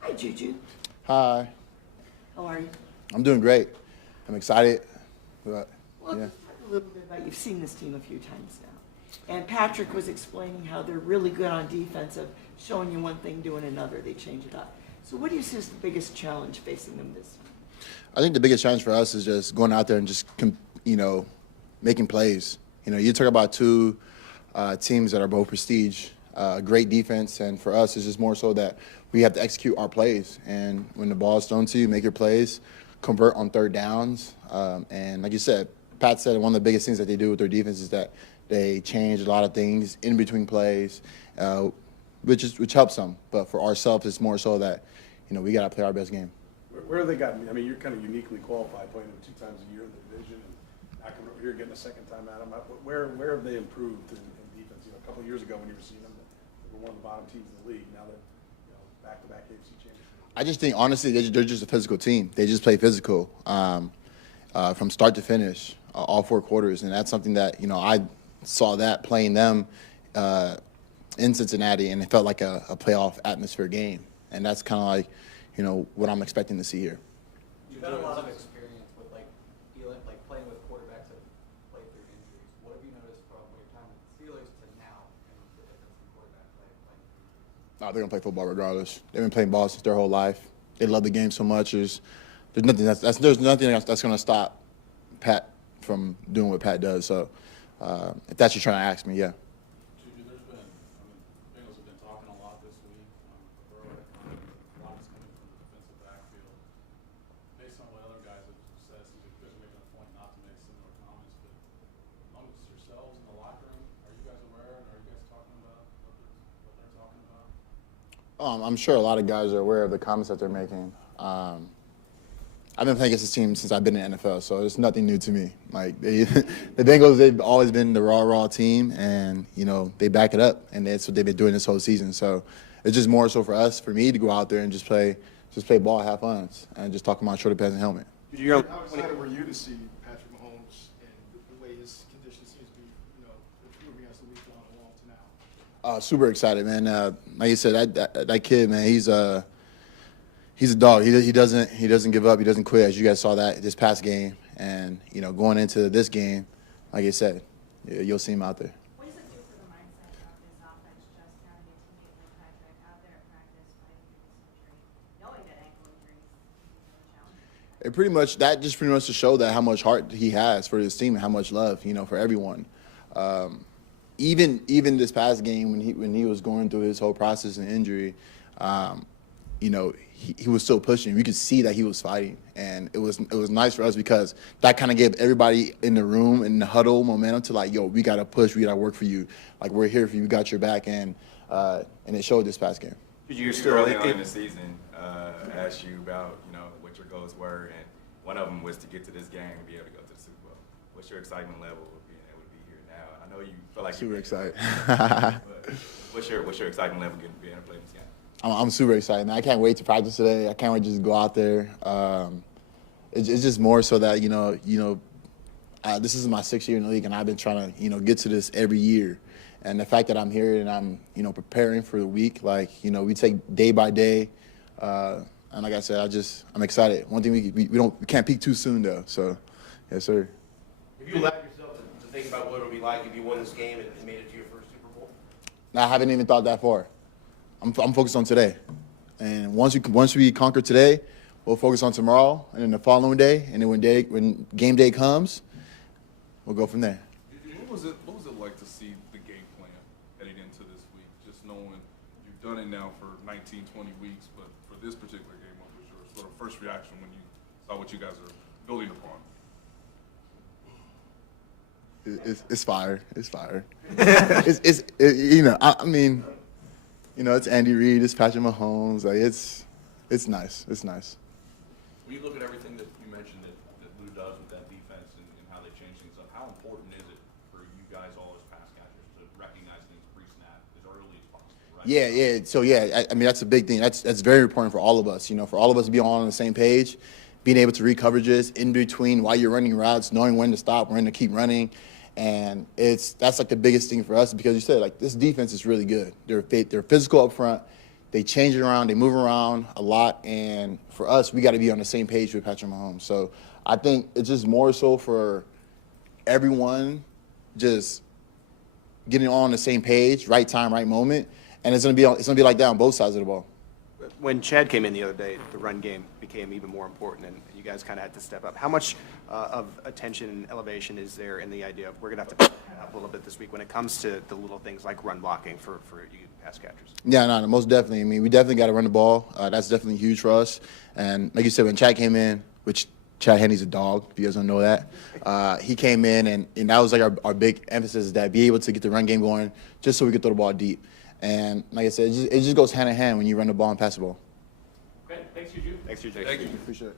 Hi, Juju. Hi, How are you? I'm doing great. I'm excited. But, Well, yeah. just talk a little bit about, you've seen this team a few times now. And Patrick was explaining how they're really good on defense of showing you one thing, doing another. They change it up. So what do you see as the biggest challenge facing them this time? I think the biggest challenge for us is just going out there and just, making plays. You talk about two teams that are both prestige, great defense, and for us, it's just more so that we have to execute our plays. And when the ball is thrown to you, make your plays, convert on third downs. And like you said, Pat said one of the biggest things that they do with their defense is that they change a lot of things in between plays, which helps them. But for ourselves, it's more so that we got to play our best game. Where have they gotten? I mean, you're kind of uniquely qualified playing them 2 times a year in the division, and now coming over here getting a second time at them. Where have they improved in defense? A couple of years ago when you were seeing them, they were one of the bottom teams in the league. Now that back-to-back AFC championships. I just think honestly they're just a physical team. They just play physical from start to finish, all 4 quarters, and that's something that I saw that playing them in Cincinnati, and it felt like a playoff atmosphere game, and that's kind of like what I'm expecting to see here. You've had a lot of experience with playing with quarterbacks that played through injuries. What have you noticed from your time with the Steelers to now and the difference in quarterback play playing through injuries? No, they're gonna play football regardless. They've been playing ball since their whole life. They love the game so much. There's nothing that's gonna stop Pat from doing what Pat does. So if that's what you're trying to ask me, yeah. Juju, Bengals have been talking a lot this week. Burrow, a lot is coming from the defensive backfield. Based on what other guys have said, seems like you guys are making a point not to make similar comments, but amongst yourselves in the locker room, are you guys aware and are you guys talking about what they're talking about? I'm sure a lot of guys are aware of the comments that they're making. I've been playing against this team since I've been in the NFL, so it's nothing new to me. Like the Bengals, they've always been the raw team, and they back it up, and that's what they've been doing this whole season. So it's just more so for me to go out there and just play ball, have fun, and just talk about shoulder pads and helmet. How excited were you to see Patrick Mahomes and the way his condition seems to be, improving as the week gone along to now? Super excited, man. Like you said, that kid, man, he's a dog. He doesn't give up. He doesn't quit. As you guys saw that this past game, and going into this game, like I said, you'll see him out there. What does it do for the mindset of this offense just having a teammate like Patrick out there at practice fighting through this injury, knowing that ankle injuries can be really challenging? It pretty much to show that how much heart he has for his team and how much love, for everyone. Even this past game when he was going through his whole process and injury, he was still pushing. You could see that he was fighting, and it was nice for us because that kind of gave everybody in the room in the huddle momentum to like, yo, we gotta push, we gotta work for you. Like we're here for you, we got your back, and it showed this past game. You early on in the season asked you about what your goals were, and one of them was to get to this game and be able to go to the Super Bowl. What's your excitement level of being able to be here now? I know you feel like Super excited. But what's your excitement level getting being able to play this game? I'm super excited, man. I can't wait to practice today. I can't wait to just go out there. It's just more so that this is my 6th year in the league, and I've been trying to get to this every year. And the fact that I'm here and I'm preparing for the week, we take day by day. And like I said, I'm excited. One thing we can't peak too soon though. So, yes, sir. Have you allowed yourself to think about what it would be like if you won this game and made it to your first Super Bowl? I haven't even thought that far. I'm focused on today, and once we conquer today, we'll focus on tomorrow, and then the following day, and then when game day comes, we'll go from there. What was it like to see the game plan heading into this week? Just knowing you've done it now for 19, 20 weeks, but for this particular game, what was your sort of first reaction when you saw what you guys are building upon? It's fire. It's fire. It's Andy Reid, it's Patrick Mahomes. Like it's nice. It's nice. When you look at everything that you mentioned that Lou does with that defense and how they change things up, how important is it for you guys all as pass catchers to recognize things pre-snap as early as possible? Right? Yeah. So that's a big thing. That's very important for all of us. For all of us to be all on the same page, being able to read coverages in between while you're running routes, knowing when to stop, when to keep running. And that's like the biggest thing for us because you said like this defense is really good. They're physical up front. they change it around, they move around a lot, and for us, we got to be on the same page with Patrick Mahomes. So I think it's just more so for everyone just getting on the same page, right time, right moment, and it's gonna be like that on both sides of the ball. When Chad came in the other day, the run game became even more important, and you guys kind of had to step up. How much of attention and elevation is there in the idea of we're going to have to pick it up a little bit this week when it comes to the little things like run blocking for you pass catchers? Yeah, no, most definitely. I mean, we definitely got to run the ball. That's definitely huge for us. And like you said, when Chad came in, which Chad Henne's a dog, if you guys don't know that, he came in, and that was like our big emphasis, is that be able to get the run game going just so we could throw the ball deep. And like I said, it just goes hand in hand when you run the ball and pass the ball. Okay, thanks, Juju. Thanks, Juju. Thank you. Appreciate it.